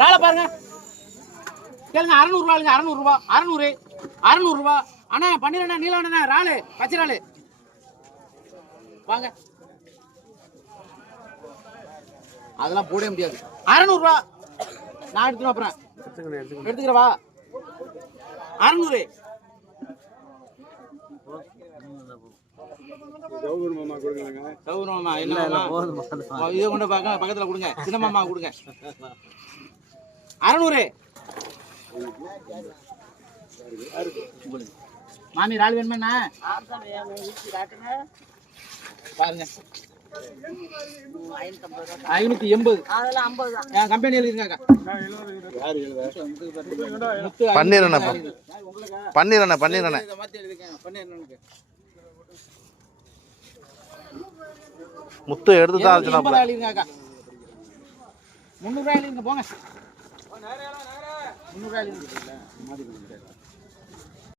ராளை பாருங்க கேளுங்க. 600 ரூபாய்ங்க. 600 ரூபா. 600 600 ரூபா. அண்ணா பண்ணிடுறேண்ணா. நீலவண்ணா ராளு பச்சை ராளு வாங்க. அதெல்லாம் போட முடியாது. 600 ரூபா. நான் எடுத்துட்டு அப்புறம் எடுத்துக்கிறவா. 600 சௌகரமாமா என்ன இதை கொண்டு பக்கத்துல கொடுங்க. சின்ன மாமா கொடுங்க. 600 மாமி ராள் வேணுமா பாருங்க. 580 கம்பெனி எழுதிருக்காங்க. பண்ணிடுறேன் முத்து எடுத்து தான் 300 எழுதிருக்காங்க. 300 ரூபாய் எழுதிருங்க போங்க. 300 ரூபாய் எழுதிருக்கீங்களா?